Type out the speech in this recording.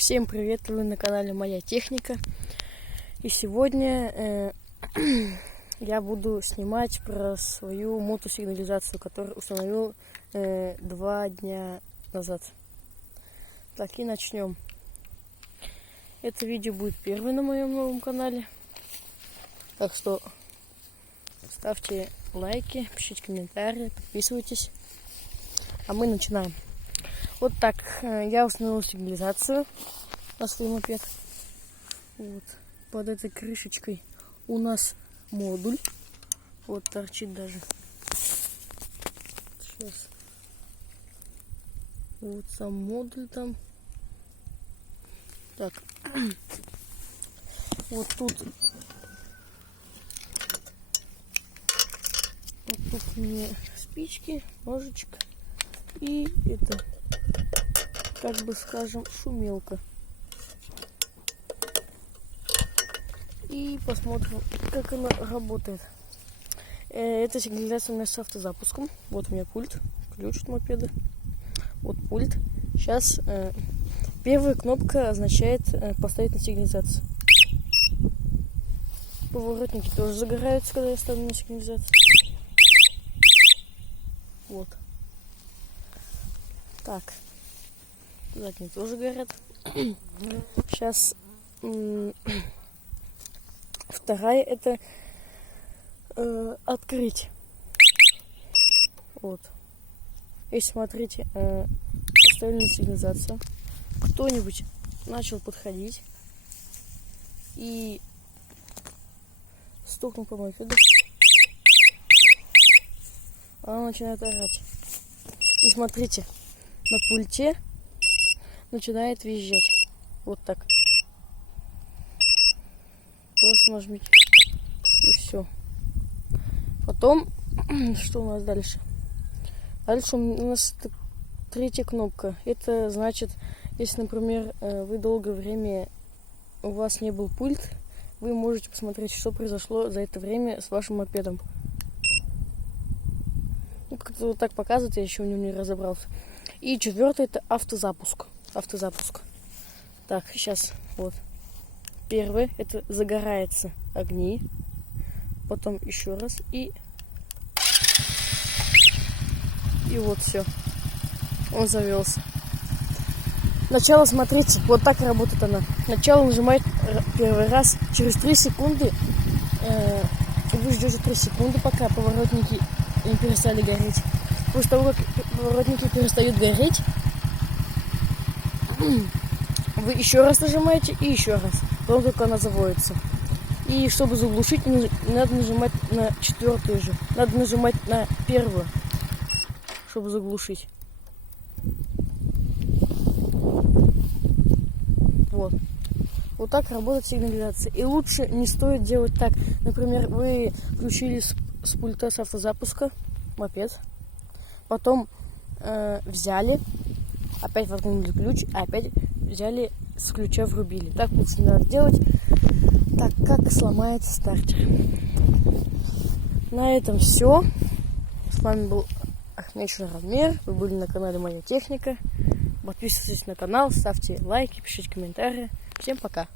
Всем привет, вы на канале Моя Техника. И сегодня я буду снимать про свою мотосигнализацию, которую установил 2 дня назад. Так, и начнем. Это видео будет первое на моем новом канале. Так что ставьте лайки, пишите комментарии, подписывайтесь. А мы начинаем. Вот так я установил сигнализацию на свой мопед. Вот. Под этой крышечкой у нас модуль. Вот торчит даже. Сейчас. Вот сам модуль там. Так. Вот тут. Вот тут мне спички, ножичек. И это, как бы скажем, шумелка. И посмотрим, как она работает. Эта сигнализация у меня с автозапуском. Вот у меня пульт, ключ от мопеда. Вот пульт. Сейчас первая кнопка означает поставить на сигнализацию. Поворотники тоже загораются, когда я ставлю на сигнализацию. Вот. Так. Задние тоже горят. Сейчас вторая это открыть. Вот. И смотрите, поставили на сигнализацию. Кто-нибудь начал подходить и стукнул по мопеду. Она начинает орать. И смотрите, на пульте начинает визжать. Вот так. Просто нажмите. И все. Потом, что у нас дальше? Дальше у нас третья кнопка. Это значит, если, например, вы долгое время у вас не был пульт, вы можете посмотреть, что произошло за это время с вашим мопедом. Ну, как-то вот так показывает, я еще в нем не разобрался. И четвертое это автозапуск. Автозапуск. Так, сейчас вот. Первое это загорается огни. Потом еще раз и вот все. Он завелся. Начало, смотрите, вот так работает она. Начало нажимает первый раз. Через 3 секунды вы ждете 3 секунды, пока поворотники не перестали гореть. После того, как поворотники перестают гореть, вы еще раз нажимаете и еще раз. Потом только она заводится. И чтобы заглушить, надо нажимать на 4-ю же. Надо нажимать на 1-ю, чтобы заглушить. Вот. Вот так работает сигнализация. И лучше не стоит делать так. Например, вы включили с пульта с автозапуска мопед. Потом взяли, опять воткнули ключ, опять взяли, с ключа врубили. Так лучше не надо делать, так как сломается стартер. На этом все. С вами был Ахмед Шаразмер. Вы были на канале Моя Техника. Подписывайтесь на канал, ставьте лайки, пишите комментарии. Всем пока.